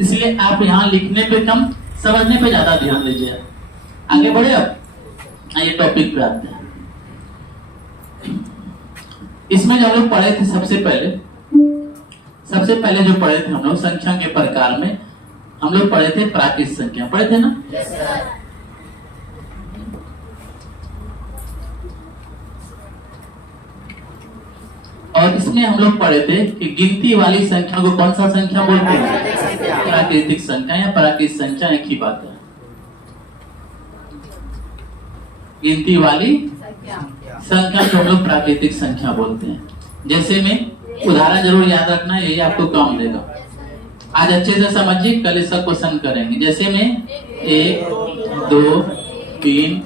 इसलिए आप यहाँ लिखने पे कम, समझने पे ज्यादा ध्यान दीजिए। आगे बढ़े, अब ये टॉपिक पे आते हैं। इसमें जो हम लोग पढ़े थे सबसे पहले जो पढ़े थे हम लोग संख्या के प्रकार में, हम लोग पढ़े थे प्राकृत संख्या, पढ़े थे ना? Yes sir. और इसमें हम लोग पढ़े थे कि गिनती वाली संख्या को कौन सा संख्या बोलते हैं? प्राकृतिक संख्या या प्राकृत संख्या, एक ही बात है। गिनती वाली संख्या को हम लोग प्राकृतिक संख्या बोलते हैं। जैसे में उदाहरण जरूर याद रखना, यही आपको काम देगा। आज अच्छे से समझिए, कल इसका क्वेश्चन करेंगे। जैसे में 1 2 3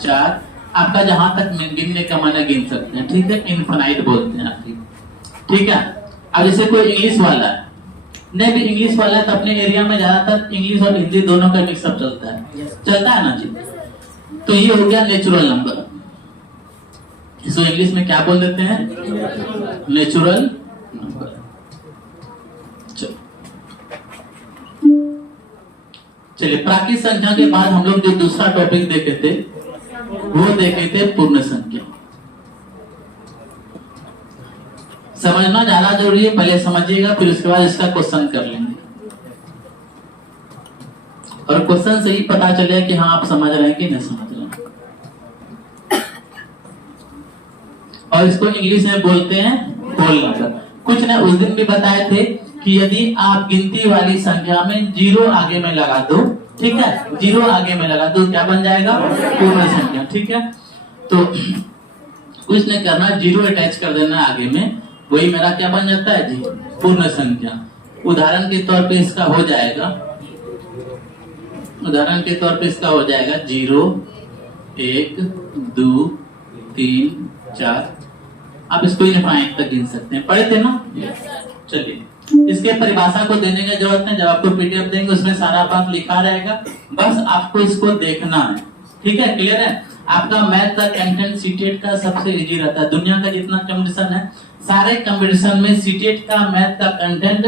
4, आपका जहां तक गिनने का मन गिन सकते हैं, ठीक है? इनफाइनाइट बोलते हैं आपकी, ठीक है? अब जैसे कोई इंग्लिश वाला है, नहीं भी इंग्लिश वाला है तो अपने एरिया में ज्यादातर इंग्लिश और हिंदी दोनों का मिक्सअप चलता है ना जी। तो ये हो गया नेचुरल नंबर। इसको इंग्लिश में क्या बोल देते हैं? Natural number. चलिए, प्राकृतिक संख्या के बाद हम लोग जो दूसरा टॉपिक देखे थे वो देखे थे पूर्ण संख्या। समझना ज्यादा जरूरी है, पहले समझिएगा, फिर उसके बाद इसका क्वेश्चन कर लेंगे। और क्वेश्चन से ही पता चलेगा कि हाँ आप समझ रहे हैं कि नहीं समझ रहे हैं। और इसको इंग्लिश में बोलते हैं होल नंबर। कुछ ने उस दिन भी बताए थे कि यदि आप गिनती वाली संख्या में 0 आगे में लगा दो, ठीक है? 0 आगे में लगा दो, क्या बन जाएगा? पूर्ण संख्या, ठीक है? तो कुछ ने करना 0 अटैच कर देना आगे में, वही मेरा क्या बन जाता है जी? पूर्ण संख्या। उदाहरण के तौर पे इसका हो जाएगा, 0 1 2 3 4। आप इसको इनफाइनाइट तक गिन सकते हैं, पढ़े थे ना? चलिए, इसके परिभाषा को देने की जरूरत नहीं, जब आपको पीडीएफ देंगे उसमें सारा बात लिखा रहेगा, बस आपको इसको देखना है, ठीक है? क्लियर है? आपका मैथ का कंटेंट सीटेट का सबसे इजी रहता है। दुनिया का जितना कंपटीशन है, सारे कंपटीशन में सीटेट का मैथ का कंटेंट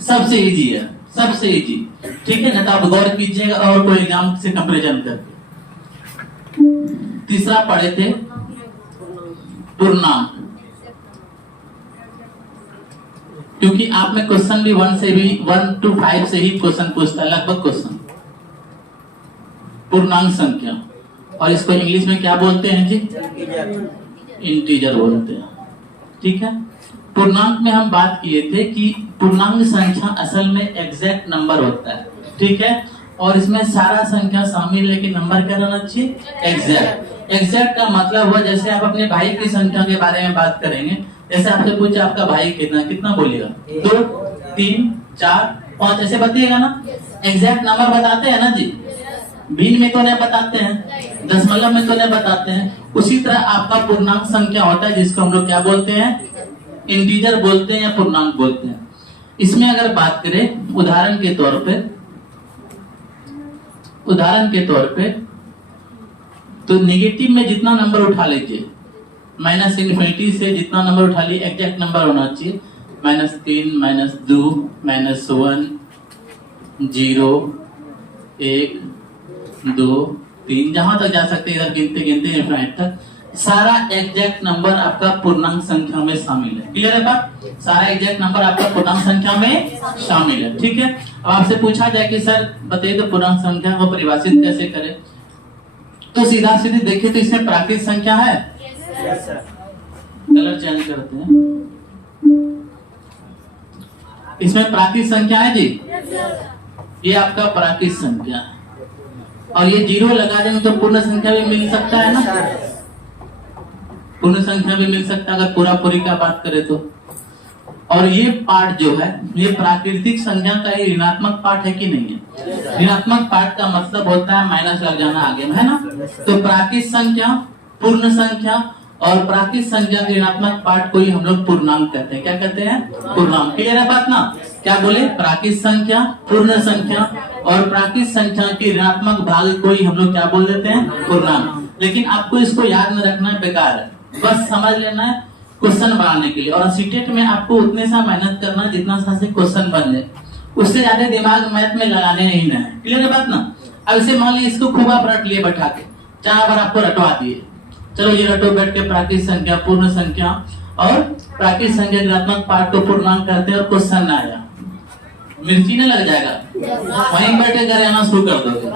सबसे इजी है, सबसे इजी, ठीक है ना? तो आप गौर कीजिएगा और कोई एग्जाम से कंपेरिजन करके। तीसरा पढ़े थे पूर्णांक, क्योंकि आप में क्वेश्चन भी 1 to 5 से ही क्वेश्चन पूछता है, लगभग क्वेश्चन। पूर्णांक संख्या, और इसको इंग्लिश में क्या बोलते हैं जी? इंटीजर बोलते हैं, ठीक है? पूर्णांक में हम बात किए थे कि पूर्णांक संख्या असल में एग्जैक्ट नंबर होता है, ठीक है? और इसमें सारा संख्या शामिल, लेकिन नंबर क्या रहना चाहिए? एग्जैक्ट। एग्जैक्ट का मतलब हुआ, जैसे आप अपने भाई की संख्या के बारे में बात करेंगे, जैसे आपसे पूछे आपका भाई कितना बोलिएगा? 2 3 4 5, ऐसे बताइएगा ना? एग्जैक्ट नंबर बताते हैं ना जी? भिन्न में तो नहीं बताते हैं, दशमलव में तो नहीं बताते हैं। उसी तरह आपका पूर्णांक संख्या होता है, जिसको हम लोग क्या बोलते हैं? इंटीजर बोलते हैं या पूर्णांक बोलते हैं। इसमें अगर बात करें उदाहरण के तौर पे तो नेगेटिव में जितना नंबर उठा लीजिए, -∞ से जितना नंबर उठा लिए, एग्जैक्ट नंबर होना चाहिए। -3 -2 -1 0 1 2 3, जहां तक जा सकते हैं, इधर गिनते गिनते इनफाइनाइट तक, सारा एग्जैक्ट नंबर आपका पूर्णांक संख्या में शामिल है। क्लियर है बात? सारा एग्जैक्ट नंबर आपका पूर्णांक संख्या में शामिल है, ठीक है? अब आपसे पूछा जाए कि सर बताइए तो पूर्णांक संख्या को परिभाषित कैसे करें, तो सीधा सीधे देखें तो इसमें प्राकृतिक संख्या है। Yes sir. कलर चेंज करते हैं, इसमें प्राकृतिक संख्या है जी। ये आपका प्राकृतिक संख्या है, और ये 0 लगा देंगे तो पूर्ण संख्या भी मिल सकता है ना? पूर्ण संख्या भी मिल सकता है अगर पूरा पूरी का बात करें तो। और ये पार्ट जो है, ये प्राकृतिक संख्या का ही ऋणात्मक पार्ट है कि नहीं है? ऋणात्मक पार्ट का मतलब होता है माइनस लग जाना आगे में, है ना? तो प्राकृतिक संख्या, पूर्ण संख्या और प्राकृतिक संख्या के ऋणात्मक पार्ट को ही हम लोग पूर्णांक कहते हैं। क्या कहते हैं? पूर्णांक। क्लियर है बात ना? क्या बोले? प्राकृतिक संख्या, पूर्ण संख्या और प्राकृतिक संख्या के ऋणात्मक भाग को ही हम लोग क्या बोल देते हैं? पूर्णांक। लेकिन आपको इसको याद न रखना बेकार है, बस समझ लेना है क्वेश्चन बनाने के लिए। और सीटेट में आपको उतने सा मेहनत करना जितना सा से क्वेश्चन बन जाए, उससे ज्यादा दिमाग मैथ में लगाने नहीं है। क्लियर है बात ना। अब इसे मान लीजिए इसको खूब आप रट लिए बैठा के, 4 बार आपको रटवा दिए, चलो ये रटो बैठ के प्राकृत संख्या, पूर्ण संख्या और प्राकृत संख्या ऋणात्मक पार्ट को पूर्णांक करते हैं और क्वेश्चन आया, मिर्ची न लग जाएगा? वहीं बैठे घर आना शुरू कर दोगे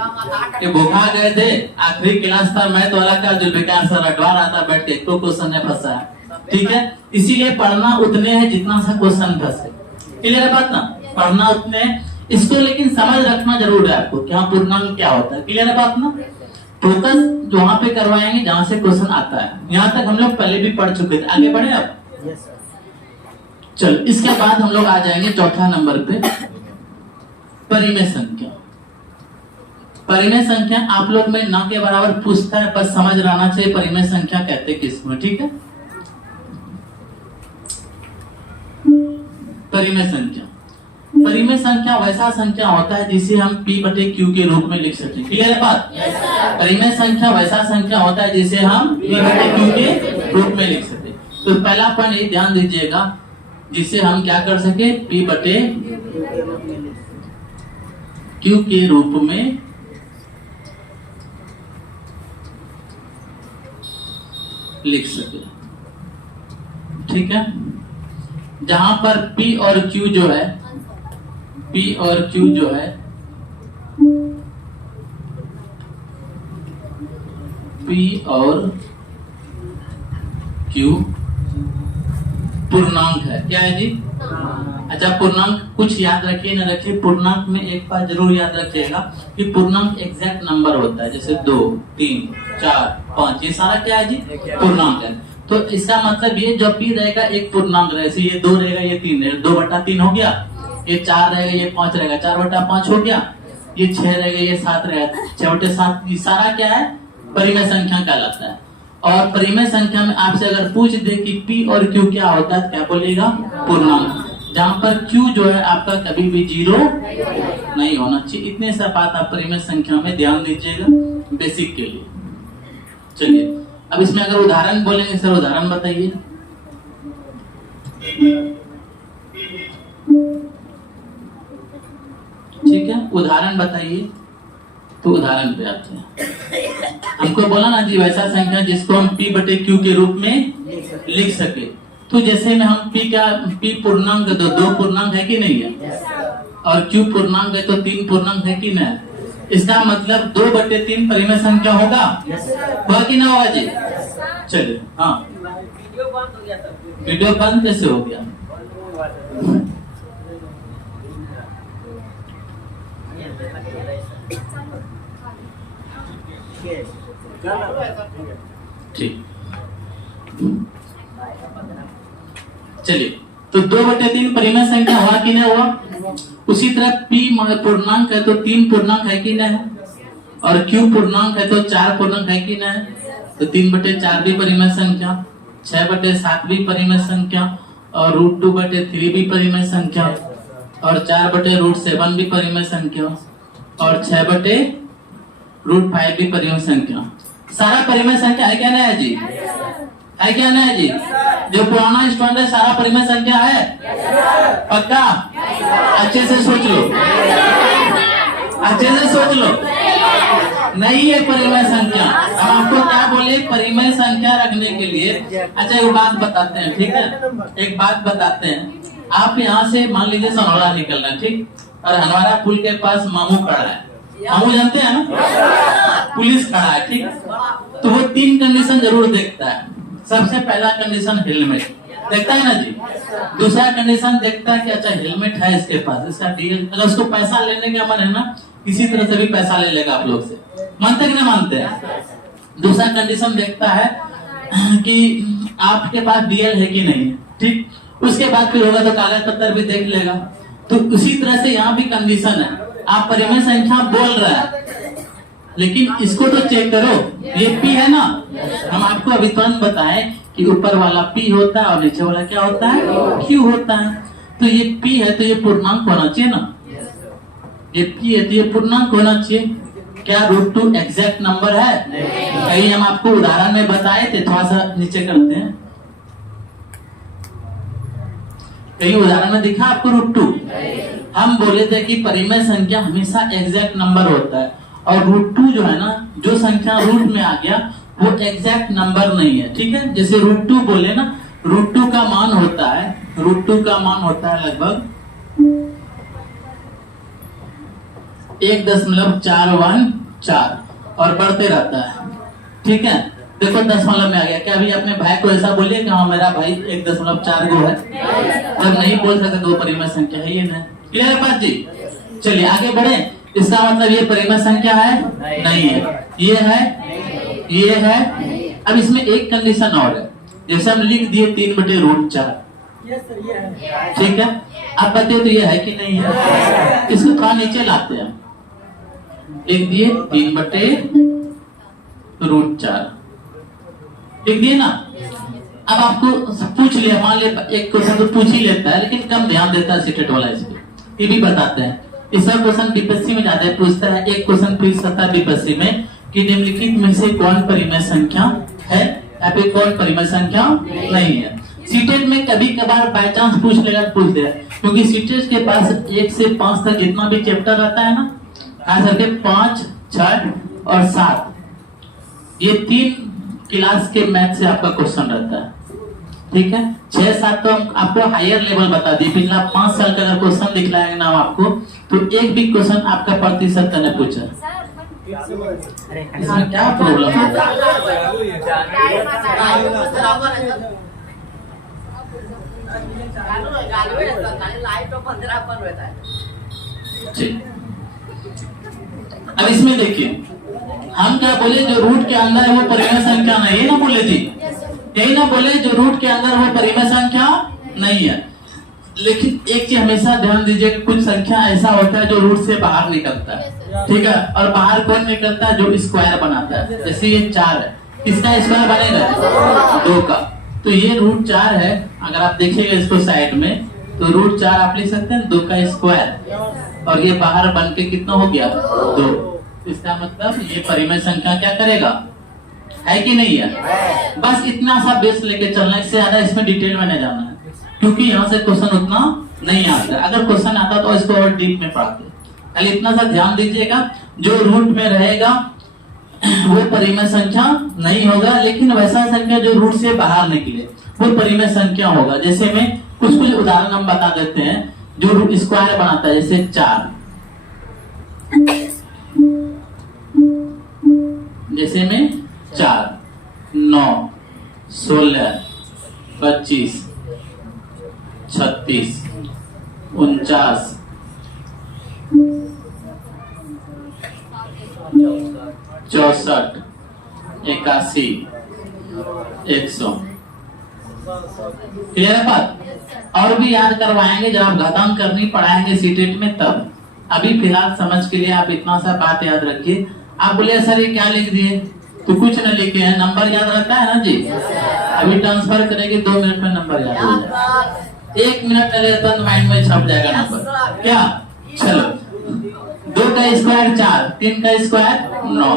कि भूखा गए थे, आखिरी क्लास था मैथ वाला का, जुल्फिकार सर रटवा रहा था बैठ के, को क्वेश्चन ने फंसा। ठीक है, इसीलिए पढ़ना उतने है जितना सा क्वेश्चन फंसे। क्लियर है बात ना, पढ़ना उतने, इसको लेकिन समझ रखना जरूर है आपको क्या पूर्णांक क्या होता है। क्लियर है बात ना। फोकस वहां पे करवाएंगे जहां से क्वेश्चन आता है। यहाँ तक हम लोग पहले भी पढ़ चुके थे, आगे बढ़े अब। चलो इसके बाद हम लोग आ जाएंगे चौथा नंबर पे, परिमेय संख्या। परिमेय संख्या आप लोग में ना के बराबर पूछता है, बस समझ रहना चाहिए परिमेय संख्या कहते किसमें। ठीक है, परिमेय संख्या, परिमेय संख्या वैसा संख्या होता है जिसे हम P बटे Q के रूप में लिख सकते हैं। क्लियर है बात। परिमेय संख्या वैसा संख्या होता है जिसे हम P बटे Q के रूप में लिख सकते हैं। तो पहला पॉइंट ये ध्यान दीजिएगा, जिसे हम क्या कर सके, P बटे Q के रूप में लिख सके। ठीक है, जहां पर P और Q जो है, P और Q जो है, P और Q पूर्णांक है। क्या है जी? अच्छा, पूर्णांक कुछ याद रखिए ना रखिए, पूर्णांक में एक बात जरूर याद रखिएगा कि पूर्णांक एग्जैक्ट नंबर होता है, जैसे 2, 3, 4, 5, ये सारा क्या है जी? पूर्णांक है। तो इसका मतलब ये जो P रहेगा एक पूर्णांक रहेगा, ये 2 रहेगा, ये 3 रहेगा, 2 बटा 3 हो गया, ये 4 रहेगा, ये 5 रहेगा, 4 बटा 5 हो गया, ये 6 रहेगा, ये 7 रहेगा, 6 बटे 7, ये सारा क्या है? परिमेय संख्या कहलाता है। और परिमेय संख्या में आपसे अगर पूछ दे कि P और Q क्या होता है, क्या बोलेगा? पूर्णांक। जहाँ पर Q जो है आपका कभी भी 0 नहीं होना चाहिए। इतने सा बात आप परिमेय संख्या में ध्यान दीजिएगा बेसिक के लिए। चलिए अब इसमें अगर उदाहरण बोलेंगे, सर उदाहरण बताइए। ठीक है, उदाहरण बताइए। तो उदाहरण पे आते हैं। हमको बोला ना जी वैसा संख्या जिसको हम P बटे Q के रूप में लिख सके। तो जैसे में हम P पूर्णांक, 2 पूर्णांक है कि नहीं है, और Q पूर्णांक है तो 3 पूर्णांक है कि नहीं। इसका मतलब 2 बटे 3 परिमेय संख्या होगा, होगा कि ना होगा जी? चलिए, हाँ वीडियो बंद कैसे हो गया? ठीक, चलिए तो 2 बटे 3 परिमेय संख्या हुआ कि नहीं हुआ? उसी तरह P पूर्णांक है तो 3 पूर्णांक है कि नहीं, और Q पूर्णांक है तो 4 पूर्णांक है कि नहीं। तो 3 बटे 4 भी परिमेय संख्या, 6 बटे 7 भी परिमेय संख्या, और √2 बटे 3 भी परिमेय संख्या, और 4 बटे √7 भी परिमेय संख्या, और 6 बटे √5 भी परिमेय संख्या। सारा परिमेय संख्या है क्या नहीं है जी? है क्या नहीं है जी? जो पुराना स्टूडेंट है सारा परिमेय संख्या है? पक्का? अच्छे से सोच लो, अच्छे से सोच लो। नहीं है परिमेय संख्या। हम आपको क्या बोले, परिमेय संख्या रखने के लिए। अच्छा एक बात बताते हैं, ठीक है, एक बात बताते हैं। आप यहाँ से मान लीजिए सनौरा निकल रहे हैं, ठीक, और हनवारा पुल के पास मामू खड़ा है। मामू जानते हैं ना, पुलिस खड़ा है, ठीक। तो वो 3 कंडीशन जरूर देखता है। सबसे पहला कंडीशन हेलमेट देखता है ना जी। दूसरा कंडीशन देखता है कि अच्छा हेलमेट है इसके पास, इसका डीएल, अगर उसको पैसा लेने का मन है ना, किसी तरह से भी पैसा ले लेगा आप लोग से, मानते कि नहीं मानते हैं। दूसरा कंडीशन देखता है कि आपके पास डीएल है कि नहीं, ठीक। उसके बाद फिर होगा तो कागज पत्र भी देख लेगा। तो उसी तरह से यहाँ भी कंडीशन है, आप परिमेय संख्या बोल रहे हैं लेकिन इसको तो चेक करो, ये P है ना। हम आपको अभी तुरंत बताएं कि ऊपर वाला P होता है और नीचे वाला क्या होता है, Q होता है। तो ये P है तो ये पूर्णांक होना चाहिए ना, ये P है तो ये पूर्णांक होना चाहिए। क्या √2 एग्जैक्ट नंबर है? कहीं हम आपको उदाहरण में बताए थे, थोड़ा सा नीचे करते हैं। कहीं उदाहरण में दिखा आपको √2? हम बोले थे कि परिमेय संख्या हमेशा एग्जैक्ट नंबर होता है, और √2 जो है ना, जो संख्या रूट में आ गया वो एग्जैक्ट नंबर नहीं है। ठीक है, जैसे √2 बोले ना, √2 का मान होता है, √2 का मान होता है लगभग 1.414 और बढ़ते रहता है। ठीक है, देखो दशमलव में आ गया। क्या अभी अपने भाई को ऐसा बोलिए कि हाँ मेरा भाई 1.4 गो है? जब नहीं बोल सकते तो परिमेय संख्या है ये ना। क्लियर है बात जी? चलिए आगे बढ़े। इसका मतलब ये परिमेय संख्या है? नहीं है। ये है? ये है। अब इसमें एक कंडीशन और है, जैसे हम लिख दिए 3/√4। ठीक है, अब बताइए तो ये है कि नहीं है? इसको थोड़ा नीचे लाते हैं। लिख दिए 3/√4, लिख दिए ना। अब आपको पूछ लिया, मान लिया एक क्वेश्चन तो पूछ ही लेता है, लेकिन कम ध्यान देता है सीटेट वाला इस पे। ये भी बताते हैं। इस क्वेश्चन बीपीएससी में ज्यादा पूछता है। एक क्वेश्चन पूछ सकता है बीपीएससी में कि निम्नलिखित में से कौन परिमेय संख्या है, या फिर कौन परिमेय संख्या नहीं है। सीटेट में कभी कभार बाय चांस पूछ लेगा, पूछ देगा, क्योंकि सीटेट के पास 1 से 5 तक जितना भी चैप्टर रहता है ना, खास करके 5, 6 और 7, ये 3 क्लास के मैथ से आपका क्वेश्चन रहता है। ठीक है, 6, 7 तो हम आपको हायर लेवल बता दिए। पिछला 5 साल का अगर क्वेश्चन दिखलाएंगे ना आपको, तो एक भी क्वेश्चन आपका प्रतिशत का नहीं पूछा। इसमें क्या प्रॉब्लम है? अब इसमें देखिए, हम क्या बोले, जो रूट के अंदर है वो परिमेय संख्या नहीं है ना, बोले जी? यही ना बोले, जो रूट के अंदर वो परिमेय संख्या नहीं है। लेकिन एक चीज हमेशा ध्यान दीजिए, कुछ संख्या ऐसा होता है जो रूट से बाहर निकलता है। ठीक है, और बाहर कौन निकलता है? जो स्क्वायर बनाता है। जैसे ये 4 है, किसका स्क्वायर बनेगा? 2 का। तो ये √4 है। अगर आप देखिएगा इसको साइड में, तो √4 आप लिख सकते हैं 2 का स्क्वायर, और ये बाहर बन के कितना हो गया? 2। इसका मतलब ये परिमेय संख्या क्या करेगा? है कि नहीं है? बस इतना सा बेस लेके चलना, इससे ज्यादा इसमें डिटेल में नहीं जाना है, क्योंकि यहाँ से क्वेश्चन उतना नहीं आता। अगर क्वेश्चन आता तो इसको और डीप में पढ़ाते। खाली इतना सा ध्यान दीजिएगा, जो रूट में रहेगा वो परिमेय संख्या नहीं होगा, लेकिन वैसा संख्या जो रूट से बाहर निकले वो परिमेय संख्या होगा। जैसे में कुछ उदाहरण हम बता देते हैं, जो स्क्वायर बनाता है, जैसे 4, जैसे में 4, 9, 16, 25, 36, 49, 64, 81, 100। क्लियर है बात? और भी याद करवाएंगे जब आप घटांक करनी पढ़ाएंगे सीटेट में तब। अभी फिलहाल समझ के लिए आप इतना सा बात याद रखिए। आप बोले सर ये क्या लिख दिए? तो कुछ न लिखे हैं, नंबर याद रहता है ना जी? अभी ट्रांसफर करेंगे 2 मिनट में नंबर याद हो जाएगा। 1 मिनट लगेगा तो माइंड में छप जाएगा नंबर। क्या? चलो, 2 का स्क्वायर 4, 3 का स्क्वायर 9,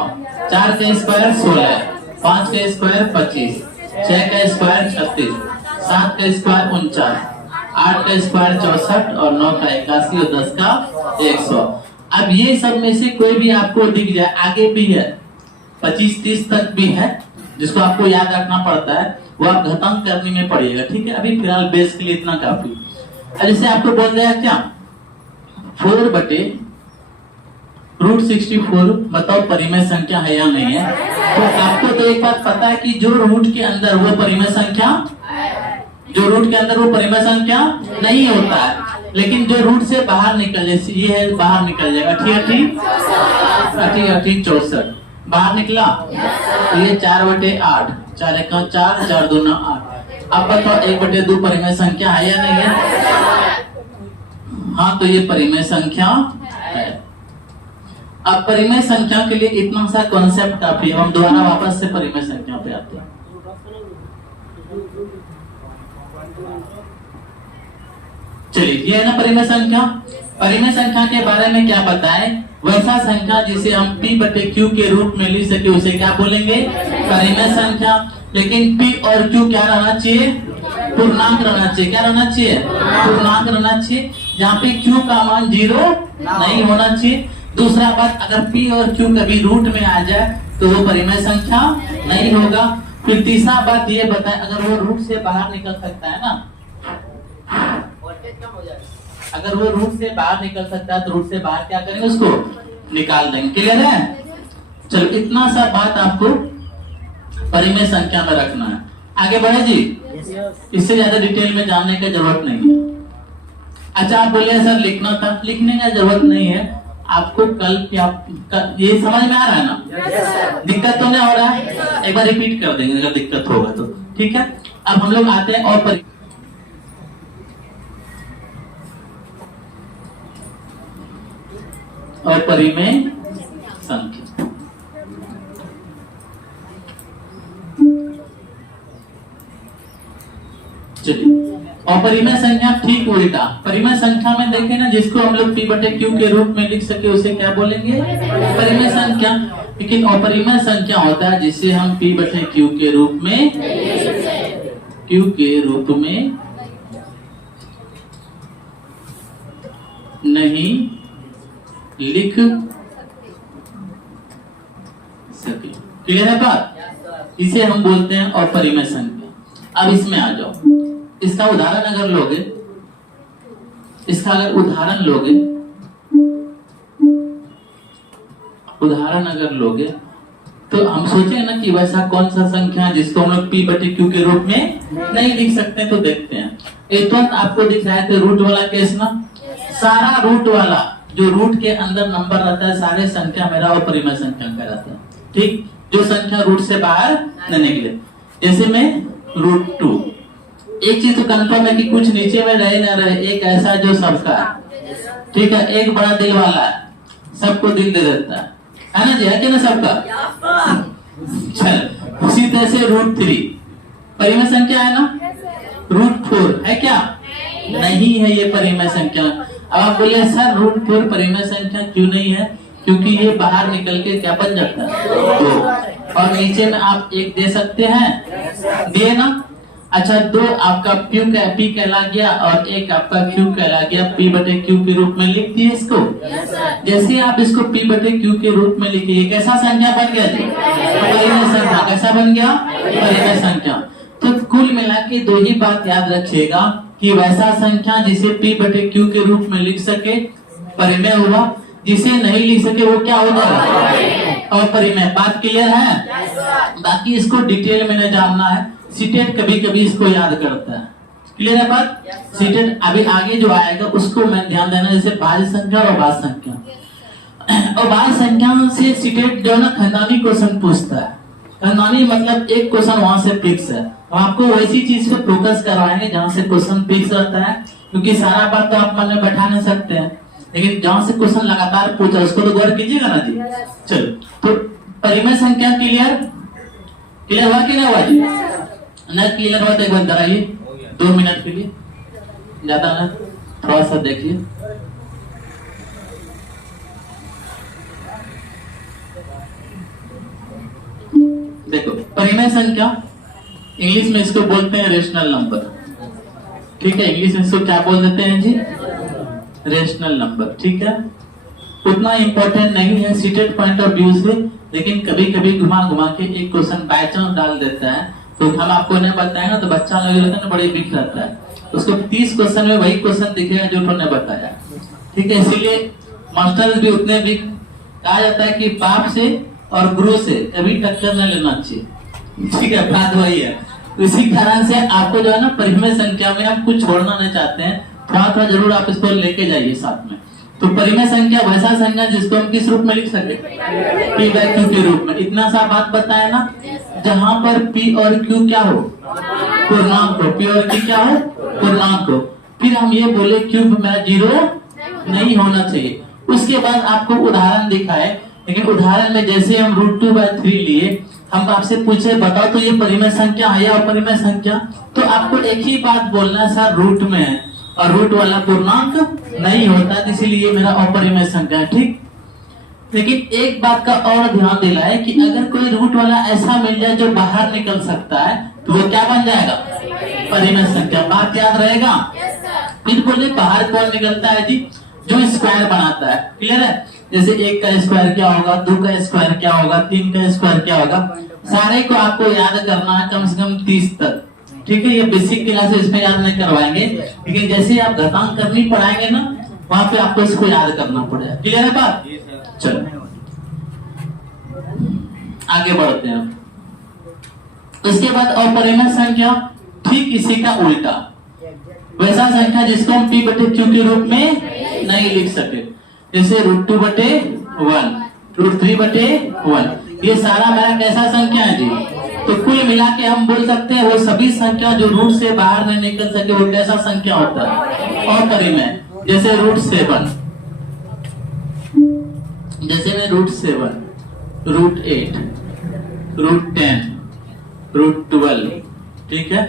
4 का स्क्वायर 16, 5 का स्क्वायर 25, 6 का स्क्वायर 36, 7 का स्क्वायर 49, 8 का स्क्वायर 64 और 9 का 81 और 10 का 100। अब ये सब में से कोई भी आपको दिख जाए, आगे भी है 25-30 तक भी है, जिसको आपको याद रखना पड़ता है, वो आप घटांक करने में पड़ेगा। ठीक है, अभी फिलहाल बेस के लिए इतना काफी। जैसे आपको बोल दिया क्या, 4/√64 बताओ परिमेय संख्या है या नहीं है? तो आपको तो एक बात पता है कि जो रूट के अंदर वो परिमेय संख्या, जो रूट के अंदर वो परिमेय संख्या नहीं होता है, लेकिन जो रूट से बाहर निकल जाए, ये है बाहर निकल जाएगा। ठीक 64 बाहर निकला, तो ये 4/8, 4 1 4, 4 2 8। अब बताओ 1/2 परिमेय संख्या है या नहीं है? हाँ, तो ये परिमेय संख्या है। अब परिमेय संख्या के लिए इतना सा कॉन्सेप्ट काफी है। हम दोबारा वापस से परिमेय संख्या पे आते हैं। चलिए, ये है ना परिमेय संख्या। परिमेय संख्या के बारे में क्या बताएं? वैसा संख्या जिसे हम P/Q के रूप में लिख सके उसे क्या बोलेंगे? परिमेय संख्या। लेकिन P और Q क्या रहना चाहिए? पूर्णांक रहना चाहिए। क्या रहना चाहिए? पूर्णांक रहना चाहिए, जहाँ पे Q का मान 0 नहीं होना चाहिए। दूसरा बात, अगर P और Q कभी रूट में आ जाए तो वो परिमेय संख्या नहीं होगा। फिर तीसरा बात ये बताए, अगर वो रूट से बाहर निकल सकता है ना, अगर वो रूट से बाहर निकल सकता है तो रूट से बाहर क्या करेंगे, उसको निकाल देंगे। क्लियर है? चलो, इतना सा बात आपको परिमेय संख्या में रखना है। आगे बढ़े जी, इससे ज्यादा डिटेल में जानने की जरूरत नहीं है। अच्छा, आप बोले सर लिखना था, लिखने का जरूरत नहीं है आपको। ये समझ में आ रहा है ना? दिक्कत तो नहीं हो रहा है? एक बार रिपीट कर देंगे अगर दिक्कत होगा तो, ठीक है। अब हम लोग आते हैं और परिमेय संख्या। अपरिमेय संख्या ठीक उल्टा। परिमेय संख्या में देखें ना, जिसको हम लोग P/Q के रूप में लिख सके उसे क्या बोलेंगे? परिमेय संख्या। लेकिन अपरिमेय संख्या होता है जिसे हम P/Q के रूप में नहीं लिख सके। क्लियर है बात? इसे हम बोलते हैं अपरिमेय संख्या। अब इसमें आ जाओ, इसका उदाहरण अगर लोगे, तो हम सोचे ना कि वैसा कौन सा संख्या है जिसको हम लोग P/Q के रूप में नहीं लिख सकते। तो देखते हैं, एक तो आपको दिख रहा है रूट वाला केस ना, सारा रूट वाला जो रूट के अंदर नंबर रहता है, सारे संख्या मेरा अपरिमेय संख्या का रहता है। ठीक, जो संख्या रूट से बाहर न निकले। जैसे में √2, एक चीज तो कंफर्म है कि कुछ नीचे में रहे ना रहे, एक ऐसा जो सबका है, ठीक है, एक बड़ा दिल वाला है, सबको दिल दे देता है ना जी, है कि ना सबका? चल, उसी तरह से √3 परिमेय संख्या है ना। √4 है क्या? नहीं है ये परिमेय संख्या। अब आप बोले सर √4 परिमेय संख्या क्यों नहीं है? क्योंकि ये बाहर निकल के क्या बन जाता है? 2। और नीचे में आप 1 दे सकते हैं, दिए ना। अच्छा, 2 आपका P कहला गया और 1 आपका Q कहला गया। P/Q के रूप में लिख दिए इसको। जैसे आप इसको P/Q के रूप में लिखिए, कैसा संख्या बन गया जी? परिमेय संख्या। कैसा बन गया? परिमेय संख्या। तो कुल मिला के 2 ही बात याद रखिएगा कि वैसा संख्या जिसे P/Q के रूप में लिख सके परिमेय होगा, जिसे नहीं लिख सके वो क्या होगा? अपरिमेय। बात क्लियर है? बाकी इसको डिटेल में नहीं जानना है, सीटेट कभी कभी इसको याद करता है। क्लियर है बात? सीटेट अभी आगे जो आएगा उसको मैं ध्यान देना, जैसे भाज्य संख्या और अभाज्य संख्या। और भाज्य संख्या से सीटेट जो है ना खानदानी क्वेश्चन पूछता है। खानदानी मतलब एक क्वेश्चन वहां से फिक्स है, आपको वैसी चीज पे फोकस करवाएंगे जहाँ से क्वेश्चन फिक्स रहता है, क्योंकि सारा बात तो आप मन में बैठा नहीं सकते हैं, लेकिन जहाँ से क्वेश्चन लगातार पूछा उसको तो गौर कीजिएगा ना जी। चलो, तो परिमेय संख्या क्लियर हुआ कि नहीं हुआ जी? न क्लियर हुआ तो एक बार कराइए 2 मिनट के लिए, ज्यादा ना, थोड़ा सा देखिए। देखो, परिमेय संख्या इंग्लिश में इसको बोलते हैं रेशनल नंबर। ठीक है, इंग्लिश में इसको क्या बोल देते हैं जी? Rational number. ठीक है, उतना इंपॉर्टेंट नहीं है सीटेट पॉइंट ऑफ व्यू से, लेकिन कभी कभी घुमा के एक क्वेश्चन बाय चांस डाल देता है, तो हम आपको नहीं बताए ना तो बच्चा लगे रहता है ना, बड़े बिक रहता है, उसको 30 क्वेश्चन में वही क्वेश्चन दिखेगा जो उन्होंने बताया। ठीक है, इसीलिए मास्टर भी उतने भी कहा जाता है कि बाप से और गुरु से कभी टक्कर न लेना चाहिए। ठीक है, बात वही है। इसी कारण से आपको जो है ना परिमेय संख्या में हम कुछ छोड़ना नहीं चाहते हैं, थोड़ा जरूर आप इसको लेके जाइए साथ में। तो परिमेय संख्या वैसा संख्या जिसको हम किस रूप में लिख सके? P/Q के रूप में। इतना सा बात बताया ना, जहां पर P और Q क्या हो? पूर्णांक हो। P और Q क्या हो? पूर्णांक हो। फिर हम ये बोले क्यूब मेरा 0 नहीं होना चाहिए। उसके बाद आपको उदाहरण दिखाए, लेकिन उदाहरण में जैसे हम √2/3 लिए, हम आपसे पूछे बताओ तो ये परिमेय संख्या है या अपरिमेय संख्या? तो आपको एक ही बात बोलना है, सर रूट में है और रूट वाला पूर्णांक नहीं होता, इसीलिए मेरा अपरिमेय संख्या है। ठीक, लेकिन एक बात का और ध्यान दिलाए कि अगर कोई रूट वाला ऐसा मिल जाए जो बाहर निकल सकता है तो वो क्या बन जाएगा? परिमेय संख्या। बात याद रहेगा? फिर बोले बाहर कौन निकलता है जी? जो स्क्वायर बनाता है। क्लियर है? जैसे 1 का स्क्वायर क्या होगा, 2 का स्क्वायर क्या होगा, 3 का स्क्वायर क्या होगा। सारे को आपको याद करना है, कम से कम 30 तक। ठीक है, ये बेसिक क्लासेस इसमें याद नहीं करवाएंगे, लेकिन जैसे आप घटांक करनी पढ़ाएंगे ना, वहां पे आपको इसको याद करना पड़ेगा। क्लियर है बात? चलो आगे बढ़ते हैं। उसके बाद अपरिमेय संख्या, ठीक इसी का उल्टा, वैसा संख्या जिसको हम p बटे q के रूप में नहीं लिख सके। जैसे √2 बटे 1, √3 बटे 1, ये सारा मेरा कैसा संख्या है जी? तो कुल मिला के हम बोल सकते हैं वो सभी संख्या जो रूट से बाहर नहीं निकल सके वो कैसा संख्या होता है? अपरिमेय। जैसे √7, जैसे में √7, √8, √10, √12, ठीक है,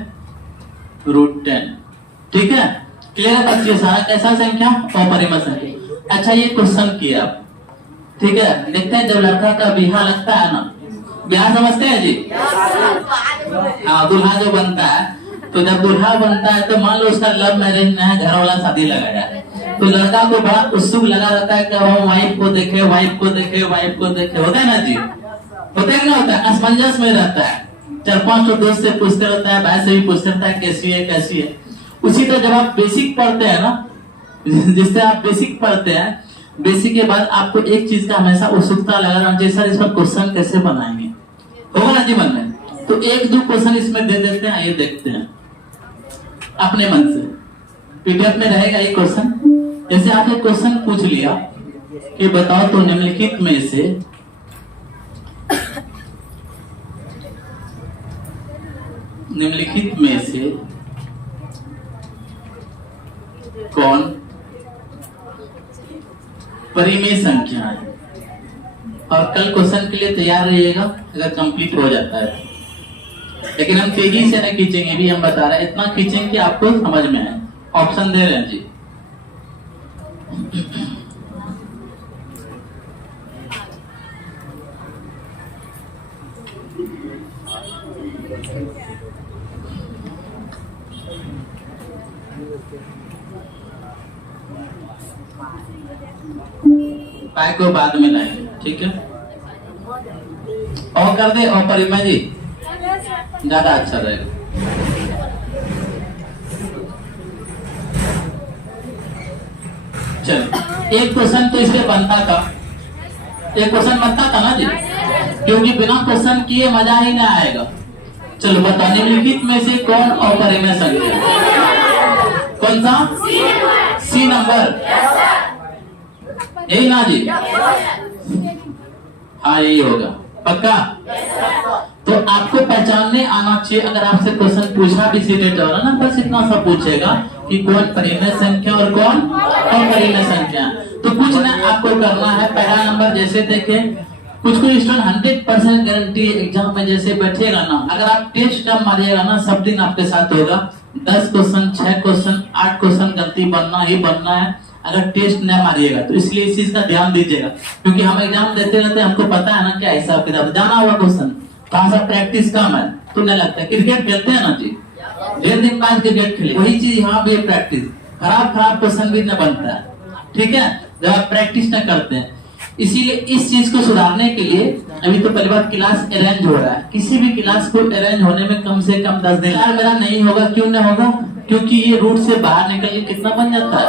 √10, ठीक है। क्लियर है बच्चे? सारा कैसा संख्या? अपरिमेय संख्या। अच्छा, ये क्वेश्चन किया, ठीक है, देखते हैं जब लड़का का बिहा लगता है ना, बिहा समझते हैं जी? हाँ, दूल्हा जो बनता है, तो जब दूल्हा बनता है तो मान लो उसका लव मैरिज में है, घर वाला शादी लगाया, तो लड़का को बड़ा उत्सुक लगा रहता है कि हम वाइफ को देखे, वाइफ को देखे, वाइफ को देखे। होता है ना जी? होता है ना? होता है, असमंजस में रहता है। 4-5 दोस्त से पूछते रहता है, भाई से भी पूछते रहता है कैसी है कैसी है। उसी तरह जब आप बेसिक पढ़ते हैं ना, जिससे आप बेसिक पढ़ते हैं, बेसिक के बाद आपको एक चीज का हमेशा उत्सुकता लगा रहा है, सर इस पर क्वेश्चन कैसे बनाएंगे, होगा ना जीवन में? तो 1-2 क्वेश्चन इसमें दे देते हैं, ये देखते हैं अपने मन से। पीडीएफ में रहेगा एक क्वेश्चन। जैसे आपने क्वेश्चन पूछ लिया कि बताओ तो निम्नलिखित में से कौन परिमेय संख्या है? और कल क्वेश्चन के लिए तैयार रहिएगा अगर कंप्लीट हो जाता है। लेकिन हम तेजी से नहीं खींचेंगे, भी हम बता रहे हैं, इतना खींचेंगे कि आपको समझ में आए। ऑप्शन दे रहे हैं जी। पाई को बाद में लाएंगे, ठीक है? और कर दे अपरिमेय जी, ज्यादा अच्छा रहेगा। चलो, एक क्वेश्चन तो इसलिए बनता था, एक क्वेश्चन बनता था ना जी, क्योंकि बिना क्वेश्चन किए मजा ही ना आएगा। चलो बताओ, निम्नलिखित में से कौन अपरिमेय संख्या? कौन सा? सी नंबर, यही ना जी? हाँ, यही होगा पक्का। तो आपको पहचानने आना चाहिए। अगर आपसे क्वेश्चन पूछा भी सीधे जाओ ना, बस इतना सा पूछेगा कि कौन परिमेय संख्या और कौन अपरिमेय संख्या। तो कुछ ना आपको करना है। पहला नंबर, जैसे देखे कुछ स्टूडेंट 100% गारंटी एग्जाम में जैसे बैठेगा ना, अगर आप टेस्ट कम मारिएगा ना, सब दिन आपके साथ होगा। 10 क्वेश्चन, 6 क्वेश्चन, 8 क्वेश्चन गलती बनना ही बनना है अगर टेस्ट न मारिएगा। तो इसलिए इस चीज का ध्यान दीजिएगा, क्योंकि हम एग्जाम देते रहते हैं, हमको पता है ना क्या हिसाब किताब, जाना हुआ क्वेश्चन कहाँ सा प्रैक्टिस कम है तो नहीं लगता। क्रिकेट खेलते हैं ना जी, 1.5 दिन बाद क्रिकेट खेले, वही चीज यहाँ भी प्रैक्टिस। खराब क्वेश्चन भी न बनता है, ठीक है, जब आप प्रैक्टिस न करते हैं। इसीलिए इस चीज को सुधारने के लिए अभी तो पहली बार क्लास अरेंज हो रहा है। किसी भी क्लास को अरेंज होने में कम से कम 10 दिन। यार मेरा नहीं होगा, क्यों नहीं होगा? क्योंकि ये रूट से बाहर निकल के कितना बन जाता है?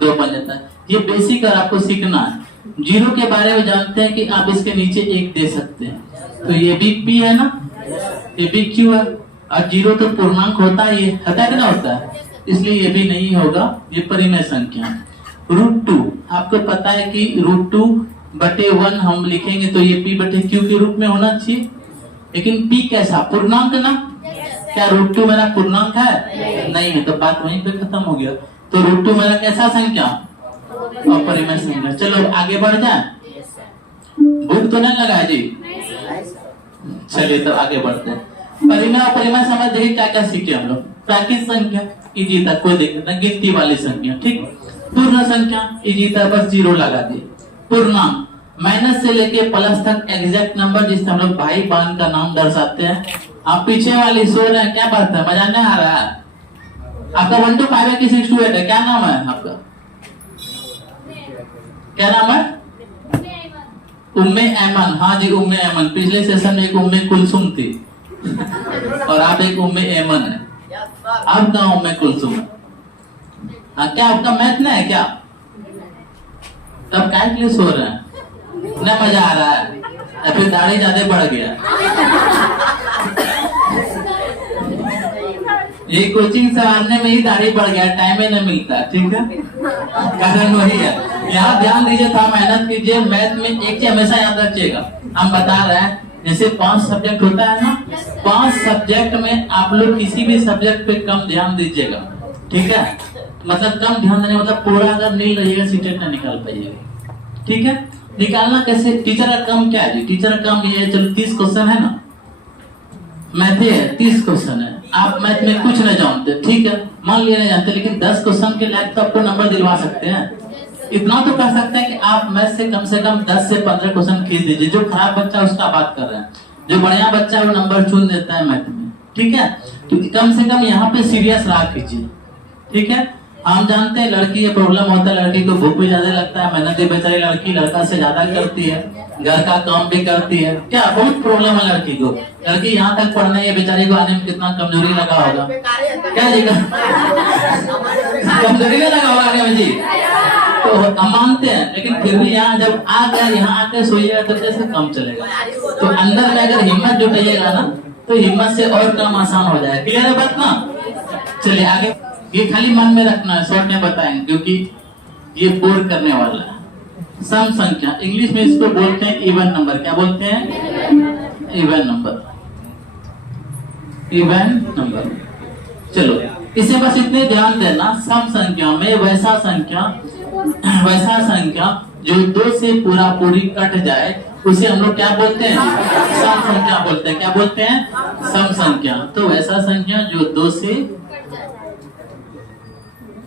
2 बन जाता है। ये बेसिक और आपको सीखना है। 0 के बारे में जानते हैं कि आप इसके नीचे 1 दे सकते हैं, तो ये भी p है ना, ये भी q है, और 0 तो पूर्णांक होता ही है, होता है ना, होता है, इसलिए ये भी नहीं होगा, ये परिमेय संख्या है। √2 आपको पता है कि √2 बटे 1 हम लिखेंगे तो ये p बटे q के रूप में होना चाहिए। लेकिन p कैसा? पूर्णांक ना? क्या √2 मेरा पूर्णांक है? नहीं है, तो बात वहीं पे खत्म हो गया। तो √2 मेरा कैसा संख्या? अपरिमेय संख्या। चलो आगे बढ़ जाए। भूख तो नहीं लगा जी? चलिए तो आगे बढ़ते हैं। परिमेय अपरिमेय समझ देखिए क्या क्या सीखे हम लोग। प्राकृत संख्या इजी था, कोई दिक्कत नहीं, गिनती वाली संख्या, ठीक। पूर्ण संख्या इजी था, बस 0 लगा दिए। पूर्णांक माइनस से लेके प्लस तक एग्जैक्ट नंबर, जिससे हम लोग भाई बहन का नाम दर्शाते हैं, आप पीछे वाली सो रहे हैं, क्या बात है, मजा नहीं आ रहा है? आपका 1 to 5 है कि 6 to 8 है? क्या नाम है आपका? क्या नाम है? उम्मे ऐमन। हाँ जी, उम्मे ऐमन। पिछले सेशन में एक उम्मे कुलसुम थी और आप एक उम्मे ऐमन है। आप कहाँ उम्मे कुलसुम है? हाँ, क्या आपका मैथ ना है क्या? तब क्या के लिए सो रहे हैं? न मजा आ रहा है या फिर दाढ़ी ज्यादा बढ़ गया? ये कोचिंग संभालने में ही दाढ़ी बढ़ गया, टाइम ही नहीं मिलता। ठीक है, कारण वही है। यहाँ ध्यान दीजिए, थोड़ा मेहनत कीजिए। मैथ में एक चीज हमेशा याद रखिएगा, हम बता रहे हैं जैसे 5 सब्जेक्ट होता है ना, 5 सब्जेक्ट में आप लोग किसी भी सब्जेक्ट पे कम ध्यान दीजिएगा। ठीक है, मतलब कम ध्यान देने मतलब पूरा अगर नहीं रहिएगा सीटेट नहीं निकाल पाइएगा। ठीक है, निकालना कैसे? टीचर का काम क्या है जी? टीचर का काम ये है, चलो 30 क्वेश्चन है ना, मैथ है 30 क्वेश्चन है, आप मैथ में कुछ नहीं जानते, ठीक है, मान लिया नहीं जानते, लेकिन 10 क्वेश्चन के लायक तो आपको नंबर दिलवा सकते हैं। इतना तो कर सकते हैं कि आप मैथ से कम 10 से 15 क्वेश्चन खींच दीजिए। जो खराब बच्चा उसका बात कर रहे हैं, जो बढ़िया बच्चा है वो नंबर चुन देता है मैथ में। ठीक है, तो कम से कम यहाँ पे सीरियस रहा कीजिए। ठीक है, हम जानते हैं लड़की ये प्रॉब्लम होता है, लड़की को भूख भी ज्यादा लगता है, मेहनत भी बेचारी लड़की लड़का से ज्यादा करती है, घर का काम भी करती है, क्या बहुत प्रॉब्लम है लड़की को। लड़की यहाँ तक पढ़ने है, बेचारी को आने में कितना कमजोरी लगा होगा, क्या जी कमजोरी नहीं लगा होगा क्या जी? तो हम मानते हैं, लेकिन फिर भी यहाँ जब आ गए, यहाँ आकर सोइएगा तो कैसे काम चलेगा? तो अंदर में अगर हिम्मत जुटाइएगा ना, तो हिम्मत से और काम आसान हो जाएगा। क्लियर है बात ना? चलिए आगे, ये खाली मन में रखना है, शॉर्ट में बताएंगे क्योंकि ये बोर करने वाला है। सम संख्या, इंग्लिश में इसको बोलते हैं इवन नंबर। क्या बोलते हैं? Even number. Even number. चलो इसे बस इतने ध्यान देना, सम संख्या में वैसा संख्या जो 2 से पूरा पूरी कट जाए उसे हम लोग क्या बोलते हैं? सम संख्या बोलते हैं। क्या बोलते हैं? सम संख्या। तो वैसा संख्या जो 2 से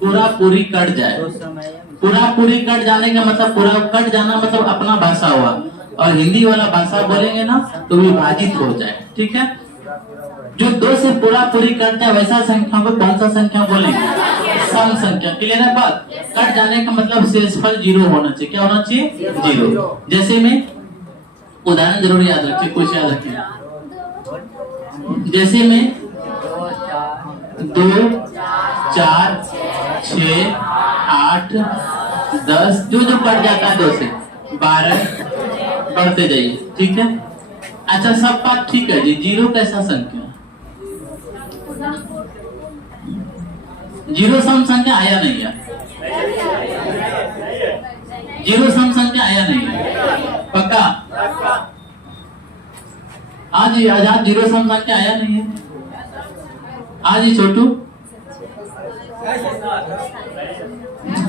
पूरा पूरी कट जाए। पूरा पूरी कट जाने का मतलब, पूरा कट जाना मतलब अपना भाषा हुआ, और हिंदी वाला भाषा बोलेंगे ना तो विभाजित हो जाए। ठीक है, जो 2 से पूरा पूरी कट जाए वैसा संख्या को कौन सा संख्या बोलेंगे? सम संख्या। क्लियर है बात? कट जाने का मतलब शेषफल 0 होना चाहिए। क्या होना चाहिए? 0। जैसे में उदाहरण जरूर याद रखिए, कुछ याद रखिए। जैसे में 2, 4, 6, 8, 10, जो कट जाता है 2 से 12 बढ़ते जाइए। ठीक है, अच्छा सब बात ठीक है जी। 0 कैसा संख्या? 0 सम संख्या आया नहीं है? 0 सम संख्या आया नहीं है? पक्का? आज ही आजाद 0 सम संख्या आया नहीं है? आज ही छोटू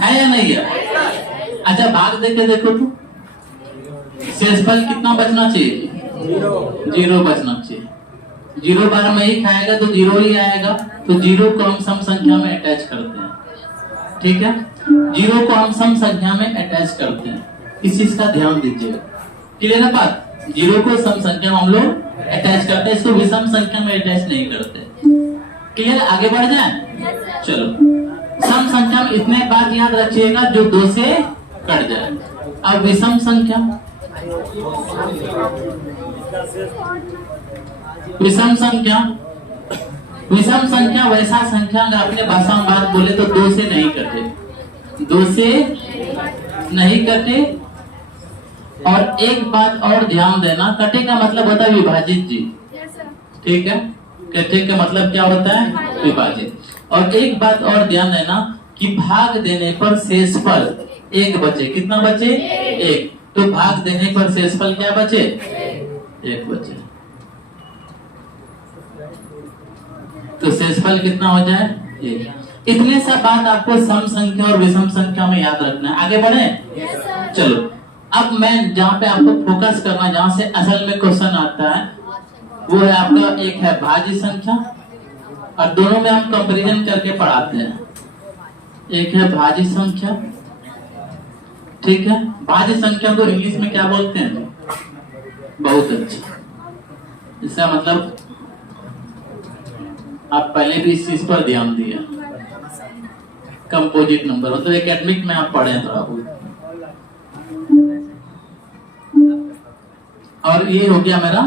है या नहीं है? अच्छा भाग देके देखो तो शेषफल कितना बचना चाहिए? 0 बचना चाहिए। 0 बार में ही खाएगा तो 0 ही आएगा, तो 0 को हम सम संख्या में अटैच करते हैं। ठीक है, 0 को हम सम संख्या में अटैच करते हैं, इस चीज का ध्यान दीजिएगा। क्लियर है बात? 0 को सम संख्या में हम लोग अटैच करते हैं, इसको विषम संख्या में अटैच नहीं करते। क्लियर? आगे बढ़ जाए। चलो, सम संख्या में इतने बात याद रखिएगा जो 2 से कट जाए। अब विषम संख्या, विषम संख्या, विषम संख्या वैसा संख्या अगर अपने भाषा में बात बोले तो 2 से नहीं कटे, 2 से नहीं कटे। और एक बात और ध्यान देना, कटे का मतलब होता है विभाजित जी। ठीक है, कटे का मतलब क्या होता है? विभाजित। और एक बात और ध्यान देना कि भाग देने पर शेषफल 1 बचे। कितना बचे? 1। तो भाग देने पर शेषफल क्या बचे? 1 बचे। तो शेषफल कितना हो जाए? 1। इतने सा बात आपको सम संख्या और विषम संख्या में याद रखना है। आगे बढ़े? चलो, अब मैं जहाँ पे आपको फोकस करना, जहाँ से असल में क्वेश्चन आता है, वो है आपका, एक है भाज्य संख्या, और दोनों में हम कंपैरिजन करके पढ़ाते हैं। एक है भाज्य संख्या, ठीक है। भाज्य संख्या को इंग्लिश में क्या बोलते हैं? बहुत अच्छा, इसका मतलब आप पहले भी इस चीज पर ध्यान दिया। कंपोजिट नंबर मतलब एकेडमिक में आप पढ़े हैं थोड़ा बहुत। और ये हो गया मेरा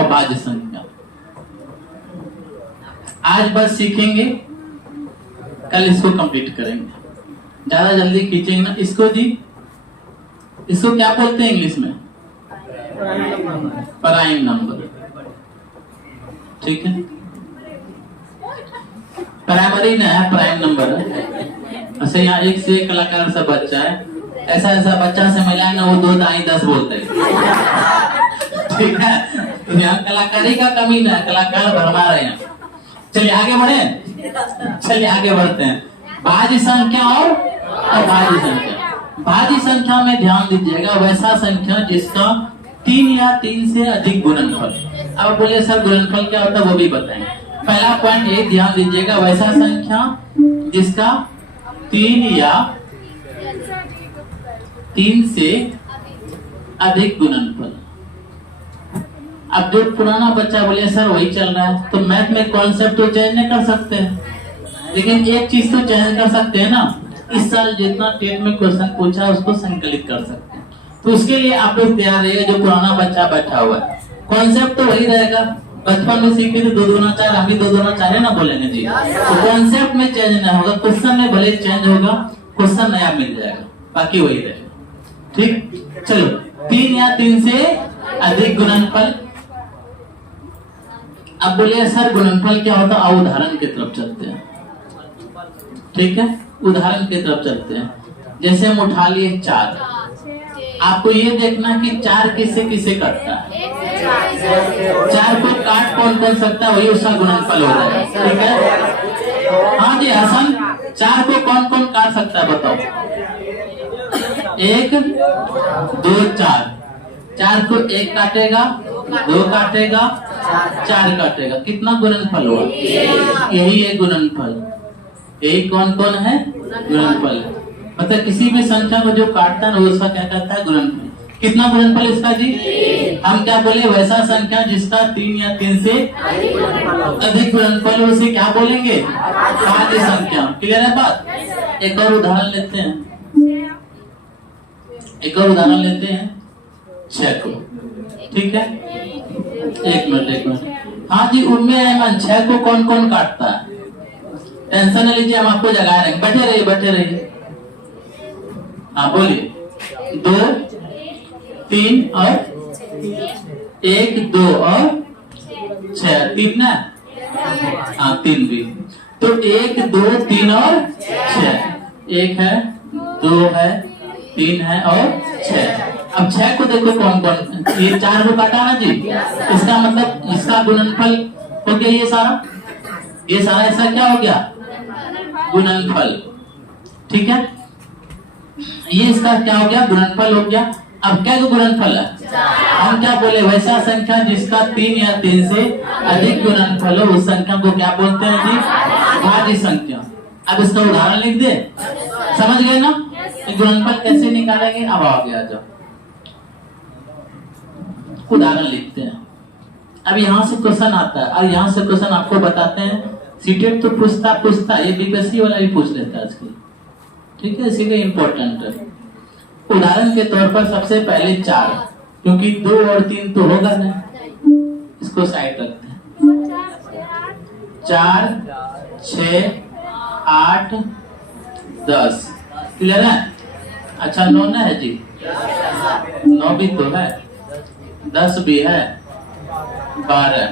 अभाज्य संख्या। आज बस सीखेंगे, कल इसको कंप्लीट करेंगे। ज्यादा जल्दी खींचेंगे ना इसको जी। इसको क्या बोलते हैं इंग्लिश में? Prime number. ठीक है, प्राइमरी ना है, प्राइम नंबर है। अच्छा, यहाँ एक से एक कलाकार सा बच्चा है, ऐसा ऐसा बच्चा से मिला है ना, वो 2 दाई 10 बोलते हैं। ठीक है, तो यहाँ कलाकारी का कमी ना है, कलाकार भरमा रहे हैं। चलिए आगे बढ़े, चलिए आगे बढ़ते हैं। भाज्य संख्या और अभाज्य संख्या। भाज्य संख्या में ध्यान दीजिएगा, वैसा संख्या जिसका 3 या 3 से अधिक गुणनफल। अब बोलिए सर गुणनफल क्या होता है, वो भी बताएं। पहला पॉइंट ये ध्यान दीजिएगा, वैसा संख्या जिसका 3 या 3 से अधिक गुणनफल। अब जो पुराना बच्चा बोले सर वही चल रहा है, तो मैथ में कॉन्सेप्ट तो चेंज नहीं कर सकते हैं, लेकिन एक चीज तो चेंज कर सकते हैं ना, इस साल जितना टेट में क्वेश्चन पूछा उसको संकलित कर सकते हैं। तो उसके लिए आप लोग तैयार रहिए। जो पुराना बच्चा बैठा हुआ है, कॉन्सेप्ट तो वही रहेगा। बचपन में सीखे थे 2 दूना 4, हम भी 2 दूना 4 है ना बोलेंगे जी। तो कॉन्सेप्ट में चेंज नहीं होगा, क्वेश्चन में भले चेंज होगा, क्वेश्चन नया मिल जाएगा, बाकी वही रहेगा। ठीक, चलो 3 या 3 से अधिक गुणनफल। अब बोलिए सर गुणनफल क्या होता है, उदाहरण की तरफ चलते हैं। ठीक है, उदाहरण की तरफ चलते हैं। जैसे हम उठा लिए 4, आपको ये देखना कि 4 किससे किसे करता है। 4 को काट कौन कर सकता है, वही उसका गुणनफल हो जाएगा। ठीक है, हाँ जी हसन, 4 को कौन कौन काट सकता है बताओ? 1 2 4। 4 को 1 काटेगा, 2 काटेगा, 4 काटेगा, कितना गुणनफल हुआ? यही है गुणनफल। यही कौन कौन है? गुणनफल। मतलब किसी भी संख्या को जो काटता है उसका क्या कहता है? गुणनफल। कितना गुणनफल इसका जी? हम क्या बोले, वैसा संख्या जिसका 3 या 3 से अधिक गुणनफल, उसे क्या बोलेंगे? भाज्य संख्या। क्लियर है बात? एक और उदाहरण लेते हैं, 6 को। ठीक है, एक मिनट। हाँ जी उनमें अहमद 6 को कौन कौन काटता है? टेंशन न लीजिए, हम आपको जगा रहे हैं, बैठे रहिए। हाँ बोलिए। 2 3 और 1 2 और 6, 3 ना? हाँ 3 भी। तो 1 2 3 और 6, 1 है, 2 है, 3 है और 6। अब 6 को देखो कौन कौन, ये 4 को काटा ना जी, इसका मतलब इसका गुणनफल हो गया। ये सारा ऐसा क्या हो गया? गुणनफल। ठीक है, ये इसका क्या हो गया? गुणनफल हो गया। अब क्या गुणनफल है? हम क्या बोले, वैसा संख्या जिसका 3 या 3 से अधिक गुणनफल हो, उस संख्या को क्या बोलते हैं जी? भाज्य संख्या। अब इसका उदाहरण लिख दे, समझ गए ना? गुणनफल कैसे निकालेंगे? अब आगे आ जाओ, उदाहरण लिखते हैं। अब यहाँ से क्वेश्चन आता है, और यहाँ से क्वेश्चन आपको बताते हैं। सीटेट तो पूछता ये बीपीएससी वाला भी पूछ लेता है आजकल। ठीक है, इसीलिए इम्पोर्टेंट है। उदाहरण के तौर पर सबसे पहले 4, क्योंकि 2 और 3 तो होगा ना, इसको साइड रखते हैं। 4 6 8 10, क्लियर है? अच्छा 9 ना है जी? 9 भी तो है, 10 भी है, 12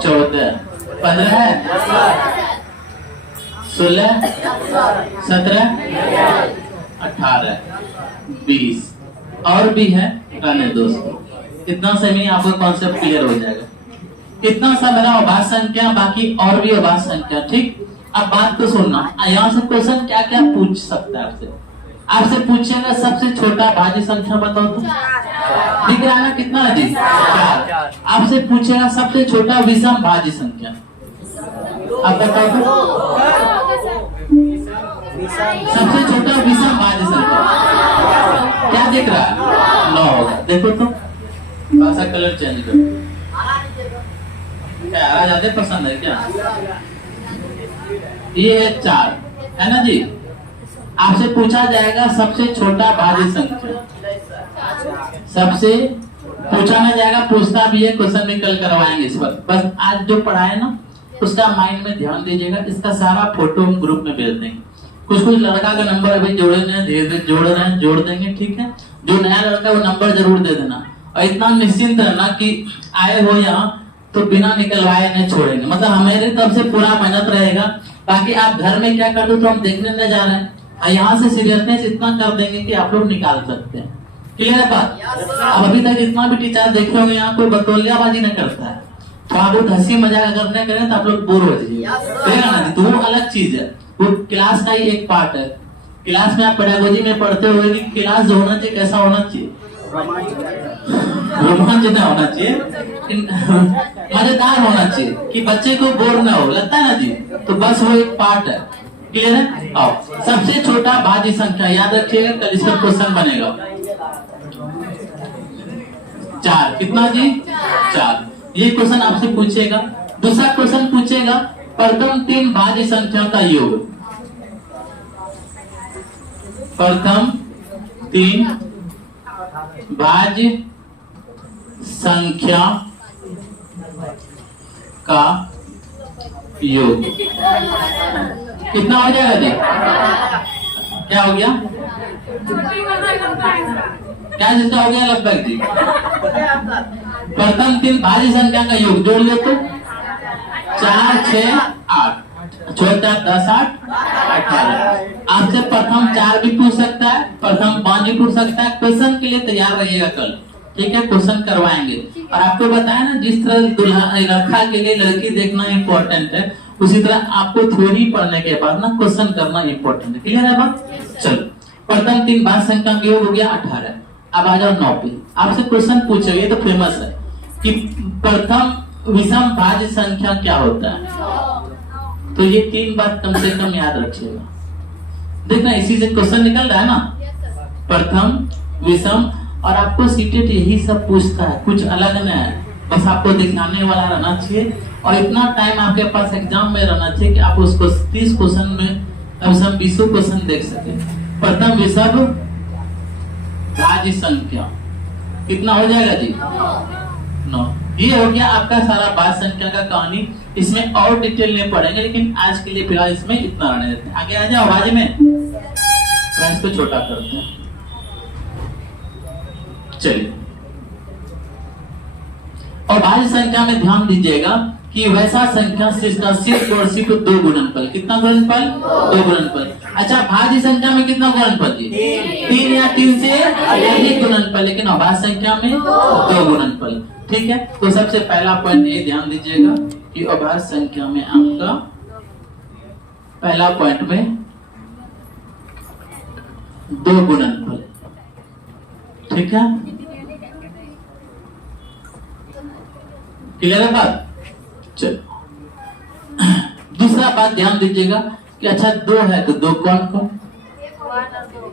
14 15 है, 16 17 18 20 और भी है। रहने दोस्तों, इतना से में आपका कॉन्सेप्ट क्लियर हो जाएगा। इतना सा मेरा अभाज्य संख्या, बाकी और भी अभाज्य संख्या। ठीक, अब बात तो सुनना, यहाँ से क्वेश्चन क्या क्या पूछ सकता है आपसे पूछेगा सबसे छोटा भाज्य संख्या बताओ तो। दिख रहा है ना कितना है जी? 4। आपसे पूछेगा सबसे छोटा विषम भाज्य संख्या, आप बताओ तो। सबसे छोटा विषम भाज्य संख्या क्या दिख रहा है? 9 होगा। देखो तो, थोड़ा सा कलर चेंज करो, क्या ज्यादा पसंद है क्या? ये है 4, है ना जी। आपसे पूछा जाएगा सबसे छोटा भाज्य संख्या, सबसे पूछा ना जाएगा, पूछता भी है, क्वेश्चन भी कल करवाएंगे इस पर। बस आज जो पढ़ा है ना उसका माइंड में ध्यान दीजिएगा। इसका सारा फोटो हम ग्रुप में भेज देंगे। कुछ लड़का का नंबर अभी जोड़े धीरे जोड़ रहे हैं, जोड़ देंगे, ठीक है। जो नया लड़का वो नंबर जरूर दे देना, और इतना निश्चिंत रहना कि आए हो यहाँ तो बिना निकलवाए नहीं छोड़ेंगे। मतलब हमारे तरफ से पूरा मेहनत रहेगा। बाकी आप घर में क्या कर दो तो हम देखने नहीं जा रहे हैं, और यहाँ से सीरियसनेस इतना कर देंगे कि आप लोग निकाल सकते हैं। क्लियर है बात? अब अभी तक इतना भी टीचर देखे होंगे यहाँ कोई बतौलियाबाजी नहीं करता है, तो आप बहुत हंसी मजाक करने करें तो आप लोग बोर हो जाइए, तो वो अलग चीज है, वो क्लास का ही एक पार्ट है। क्लास में आप पेडागोजी में पढ़ते हुए कि क्लास जो होना चाहिए कैसा होना चाहिए, रोमांच नहीं होना चाहिए, मजेदार होना चाहिए कि बच्चे को बोर ना हो, लगता है ना जी। तो बस वो एक पार्ट है। क्लियर है? आओ, सबसे छोटा भाज्य संख्या याद रखिएगा, कल इस पर क्वेश्चन बनेगा। 4 कितना जी? 4। ये क्वेश्चन आपसे पूछेगा। दूसरा क्वेश्चन पूछेगा प्रथम 3 भाज्य संख्या का योग। प्रथम 3 भाज्य संख्या का योग कितना हो जाएगा जी? क्या हो गया? क्या जिसका हो गया लगभग जी? प्रथम 3 भाज्य संख्या का योग जोड़ ले तो 4, 6, 8, 4, 4, 10, 8, 18। आपसे प्रथम 4 भी पूछ सकता है, प्रथम 5 भी पूछ सकता है। क्वेश्चन के लिए तैयार रहिएगा कल, ठीक है। क्वेश्चन करवाएंगे। और आपको बताया ना जिस तरह दुल्हा लड़का के लिए लड़की देखना इम्पोर्टेंट है, उसी तरह आपको थ्योरी पढ़ने के बाद ना क्वेश्चन करना इम्पोर्टेंट है। क्लियर है बात? चलो, प्रथम 3 भाज्य संख्या का योग हो गया 18। अब आ जाओ 9 पे। आपसे क्वेश्चन पूछे, ये तो फेमस है कि प्रथम विषम भाज्य संख्या क्या होता है। तो ये 3 बात कम से कम याद रखिएगा। देखना इसी से क्वेश्चन निकल रहा है ना, प्रथम विषम। और आपको सीटेट यही सब पूछता है, कुछ अलग नहीं है। बस आपको दिखाने वाला रहना चाहिए, और इतना टाइम आपके पास एग्जाम में रहना चाहिए कि आप उसको 30 क्वेश्चन में कम से कम 20 क्वेश्चन देख सके। प्रथम विषम भाज्य संख्या कितना हो जाएगा जी? 9। ये हो गया आपका सारा भाज्य संख्या का कहानी। इसमें और डिटेल नहीं पढ़ेंगे, लेकिन आज के लिए फिलहाल इसमें इतना रहने देते हैं। आगे आ जाओ भाज्य में, इसको छोटा करते हैं। चलिए, और भाज्य संख्या में ध्यान दीजिएगा कि वैसा संख्या जिसका सिर्फ और सिर्फ 2 गुणनफल। कितना गुणनफल? 2 गुणनफल। अच्छा, भाज्य संख्या में कितना गुणनफल जी? 3 या 3 से अधिक गुणनफल, लेकिन अभाज्य संख्या में 2 गुणनफल। ठीक है। तो सबसे पहला पॉइंट ये ध्यान दीजिएगा कि अभाज्य संख्या में आपका पहला पॉइंट में 2 गुणनफल। ठीक है, क्लियर है बात? चलो, दूसरा बात ध्यान दीजिएगा कि अच्छा 2 है तो 2 कौन कौन,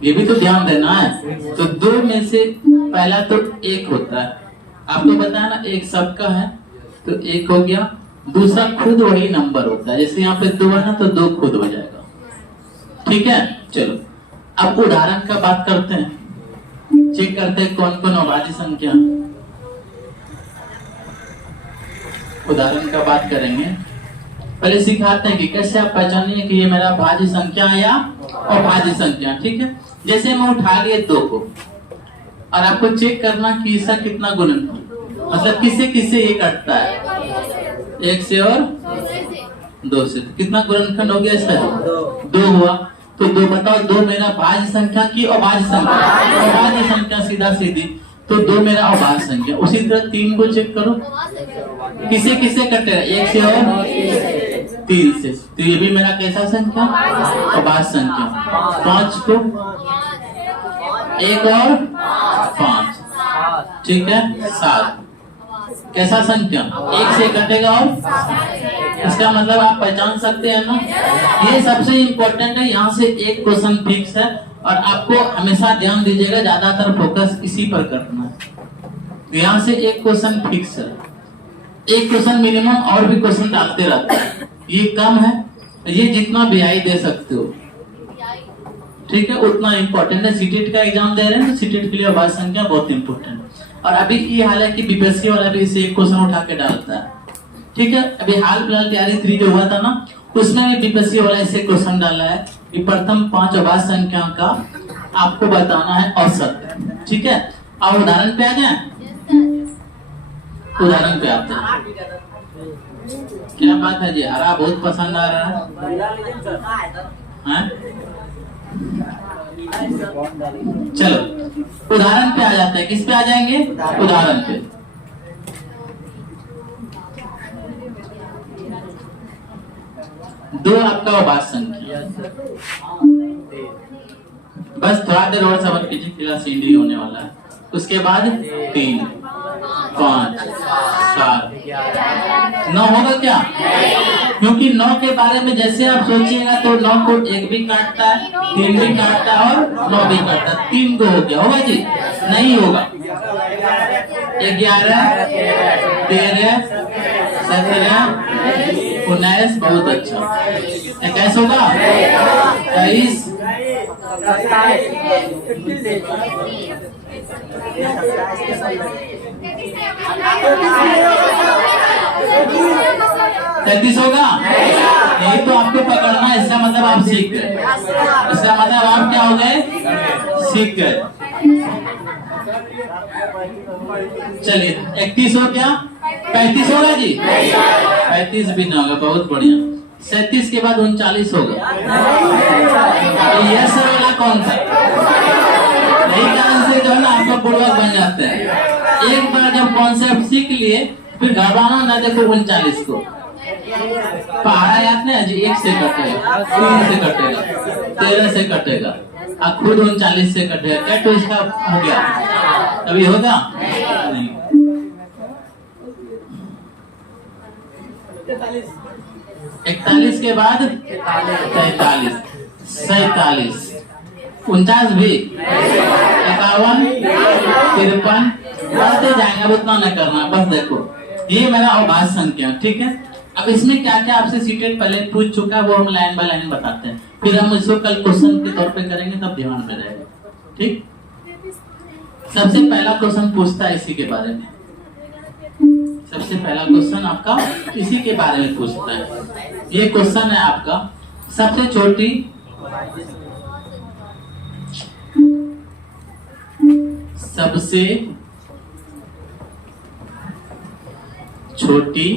ये भी तो ध्यान देना है। तो 2 में से पहला तो 1 होता है, आपको बताया ना 1 सबका है तो 1 हो गया। दूसरा खुद वही नंबर होता है, जैसे यहाँ पे 2 है ना तो 2 खुद हो जाएगा। ठीक है, चलो अब उदाहरण का बात करते हैं, चेक करते हैं कौन कौन अभाज्य संख्या। उदाहरण का बात करेंगे, पहले सिखाते हैं कि कैसे आप पहचानिए कि ये मेरा भाज्य संख्या है या अभाज्य संख्या। ठीक है, जैसे मैं उठा लिए 2 को, और आपको चेक करना कि इसका कितना गुणनफल, मतलब किससे किससे ये कटता है, 1 से और 2 से। कितना गुणनफल हो गया इसका? 2 हुआ। तो 2 बताओ, 2 मेरा भाज्य संख्या की अभाज्य संख्या? अभाज्य संख्या, सीधा सीधी। तो 2 मेरा अभाज्य संख्या। उसी तरह 3 को चेक करो, किसे किसे कटेगा, 1 से और 3 से। तो ये भी मेरा कैसा संख्या? अभाज्य संख्या। 5 को 1 और 5, ठीक है, 7 कैसा संख्या? 1 से कटेगा और इसका मतलब आप पहचान सकते हैं ना। ये सबसे इम्पोर्टेंट है, यहाँ से एक क्वेश्चन फिक्स है, और आपको हमेशा ध्यान दीजिएगा ज्यादातर फोकस इसी पर करना है। यहाँ से एक क्वेश्चन फिक्स है, एक क्वेश्चन मिनिमम और भी क्वेश्चन डालते रहते हैं, ये कम है, ये जितना BI दे सकते हो, ठीक है, उतना इम्पोर्टेंट है। सीटेट का एग्जाम दे रहे हैं तो सीटेट के लिए अभाज्य संख्या बहुत इंपॉर्टेंट है। और अभी ये हाल है कि बीपीएससी वाला भी इसे एक क्वेश्चन उठा के डालता है, ठीक है। अभी हाल फिलहाल तैयारी 3 जो हुआ था ना, उसमें भी बीपीएससी वाला इसे क्वेश्चन डाला है कि प्रथम 5 अभाज्य संख्या का आपको बताना है औसत, ठीक है। अब उदाहरण पे आ जाए, उदाहरण पे आते हैं। क्या बात है जी, हरा बहुत पसंद आ रहा है? चलो उदाहरण पे आ जाते हैं। किस पे आ जाएंगे? उदाहरण पे। दो आपका अभाज्य संख्या, बस थोड़ा देर और समझ कीजिए, क्लास इंडी होने वाला है। उसके बाद 3, 5, 7, 9 होगा क्या? क्योंकि 9 के बारे में जैसे आप सोचिएगा तो 9 को 1 भी काटता है, 3 भी काटता है और 9 भी काटता है। 3 को हो गया, होगा जी? नहीं होगा। 11, 13, 17, 19, बहुत अच्छा। 21 होगा, 23, 33 होगा। यही तो आपको पकड़ना है, इसका मतलब आप सीख गए, इसका मतलब आप क्या हो गए? सीख गए। चलिए 31 हो क्या? 35 होगा जी? 35 भी ना होगा, बहुत बढ़िया। 37 के बाद 39 होगा। ये सर वाला कौन सा? यही कारण से जो है ना आपका पूर्वक बन जाते हैं। एक बार जब कॉन्सेप्ट सीख लिए फिर घबराना ना, देखो 39 को पहाड़ा याद नहीं जी, 1 से कटेगा, 3 से कटेगा, 13 से कटेगा, अब खुद 39 से कटेगा। क्या तो इसका हो गया? अभी होगा नहीं। 41 के बाद 43, 47, 49 भी, 51, 53, बढ़ते जाएंगे। अब उतना न करना, बस देखो ये मेरा अभाज्य संख्या, ठीक है। अब इसमें क्या क्या आपसे सीटेट पहले पूछ चुका है, वो हम लाइन बाय लाइन बताते हैं, फिर हम इसको कल क्वेश्चन के तौर पे करेंगे, तब ध्यान में रहेगा, ठीक। सबसे पहला क्वेश्चन पूछता है इसी के बारे में, सबसे पहला क्वेश्चन आपका इसी के बारे में पूछता है। ये क्वेश्चन है आपका, सबसे छोटी सबसे छोटी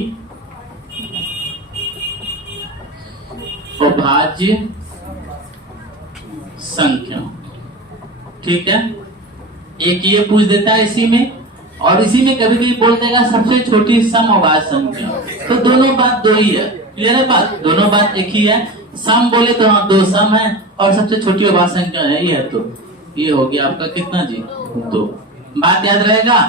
अभाज्य संख्या, ठीक है। एक ये पूछ देता है इसी में, और इसी में कभी कभी बोल देगा सबसे छोटी सम अभाज्य संख्या। तो दोनों बात दो ही है, क्लियर है बात? दोनों बात एक ही है। सम बोले तो हाँ 2 सम है, और सबसे छोटी अभाज्य संख्या है ये है, तो ये हो गया आपका कितना जी? 2। बात याद रहेगा?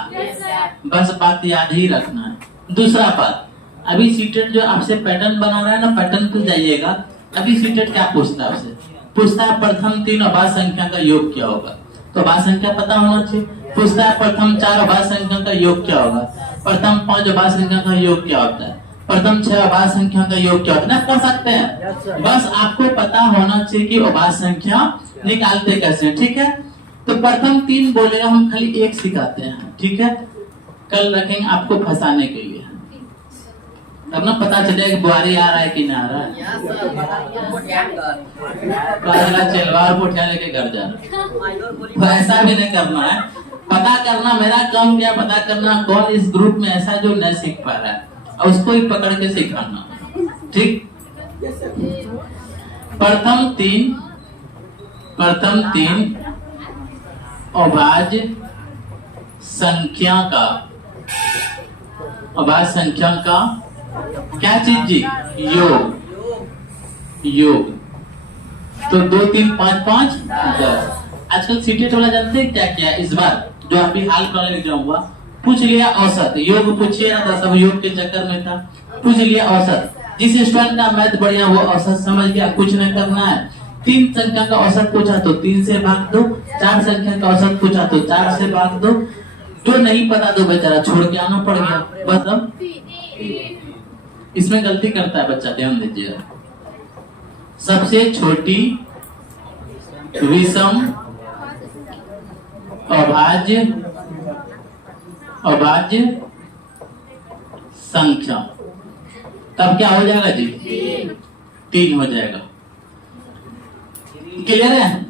बस बात याद ही रखना है। दूसरा बात, अभी सीटेट जो आपसे पैटर्न बना रहा है ना, पैटर्न पे जाइएगा। अभी सीटेट क्या पूछता है आपसे? पूछता है प्रथम 3 अभाज्य संख्या का योग क्या होगा, तो अभाज्य संख्या पता होना चाहिए। पूछता है प्रथम 4 अभाज्य संख्या का योग क्या होगा, प्रथम 5 अभाज्य संख्या का योग क्या होता है, प्रथम 6 अभाज्य संख्या का योग क्या होता है, कर सकते हैं। बस आपको पता होना चाहिए कि अभाज्य संख्या निकालते कैसे, ठीक है। तो प्रथम 3 बोलेगा, हम खाली 1 सिखाते हैं, ठीक है। कल रखेंगे आपको फंसाने के लिए, तब ना पता चलेगा कि बुआरी आ रहा है कि ना आ रहा है। चलवार पोठिया लेके घर जा रहा, तो ऐसा भी नहीं करना है। पता करना मेरा काम क्या, पता करना कौन इस ग्रुप में ऐसा जो नहीं सीख पा रहा है, और उसको ही पकड़ के सिखाना, ठीक। प्रथम 3 अभाज्य संख्या का, अभाज्य संख्या का क्या चीज जी? योग। तो 2, 3, 5, 5, 10। आजकल सीटेट वाला जानते हैं क्या क्या इस बार जो अभी हाल करने एग्जाम हुआ, पूछ लिया औसत। योग पूछिए ना, तो सब योग के चक्कर में था, पूछ लिया औसत। जिस स्टूडेंट का मैथ बढ़िया वो औसत समझ गया, कुछ नहीं करना है। 3 संख्या का औसत पूछा तो 3 से भाग दो, 4 संख्या का औसत पूछा तो 4 से भाग दो, जो नहीं पता तो बेचारा छोड़ के आना पड़ गया। बस अब इसमें गलती करता है बच्चा, ध्यान दीजिएगा। सबसे छोटी विषम अभाज्य संख्या, तब क्या हो जाएगा जी? 3 हो जाएगा। क्लियर है?